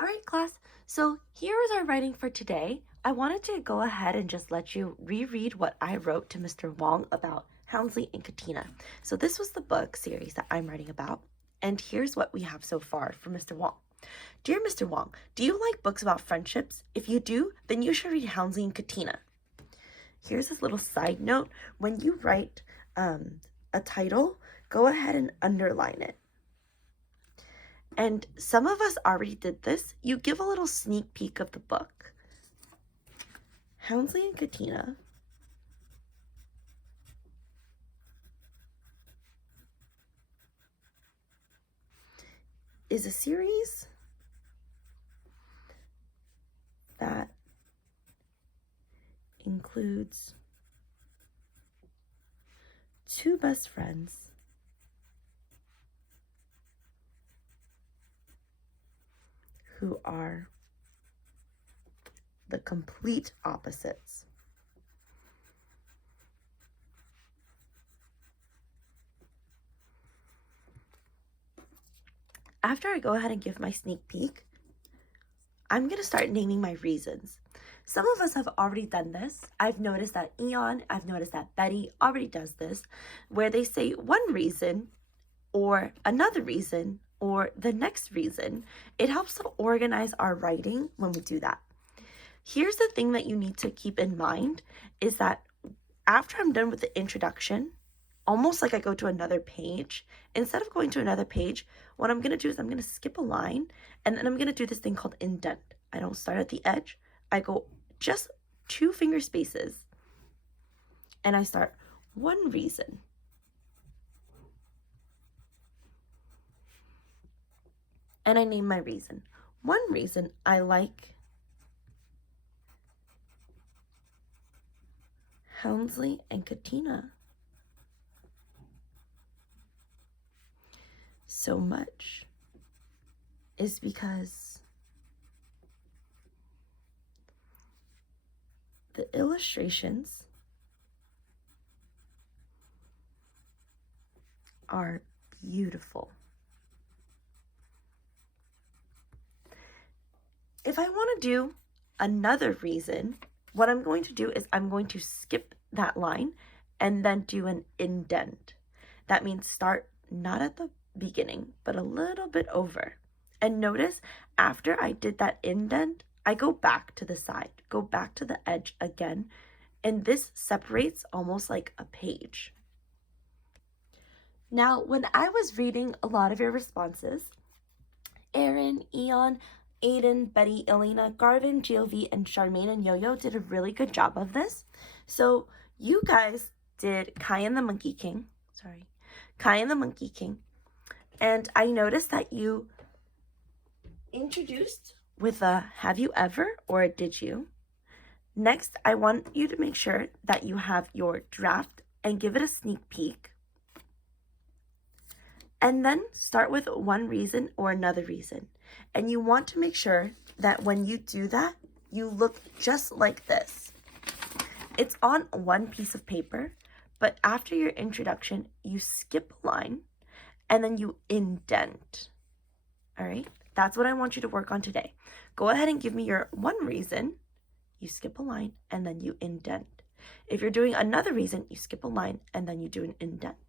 All right, class. So here is our writing for today. I wanted to go ahead and just let you reread what I wrote to Mr. Wong about Houndsley and Katina. So this was the book series that I'm writing about. And here's what we have so far from Mr. Wong. Dear Mr. Wong, do you like books about friendships? If you do, then you should read Houndsley and Katina. Here's this little side note. When you write a title, go ahead and underline it. And some of us already did this. You give a little sneak peek of the book. Houndsley and Katina is a series that includes two best friends who are the complete opposites. After I go ahead and give my sneak peek, I'm going to start naming my reasons. Some of us have already done this. I've noticed that I've noticed that Betty already does this, where they say one reason or another reason or the next reason. It helps to organize our writing when we do that. Here's the thing that you need to keep in mind is that after I'm done with the introduction, almost like I go to another page, instead of going to another page, what I'm going to do is I'm going to skip a line, and then I'm going to do this thing called indent. I don't start at the edge. I go just 2 finger spaces, and I start one reason. And I name my reason. One reason I like Houndsley and Katina so much is because the illustrations are beautiful. If I want to do another reason, what I'm going to do is I'm going to skip that line and then do an indent. That means start not at the beginning, but a little bit over. And notice after I did that indent, I go back to the side, go back to the edge again, and this separates almost like a page. Now, when I was reading a lot of your responses, Aaron, Eon, Aiden, Betty, Elena, Garvin, GLV, and Charmaine and Yo-Yo did a really good job of this. So you guys did Kai and the Monkey King. And I noticed that you introduced with a have you ever or a did you. Next, I want you to make sure that you have your draft and give it a sneak peek. And then start with one reason or another reason. And you want to make sure that when you do that, you look just like this. It's on one piece of paper, but after your introduction, you skip a line and then you indent. All right, that's what I want you to work on today. Go ahead and give me your one reason, you skip a line, and then you indent. If you're doing another reason, you skip a line and then you do an indent.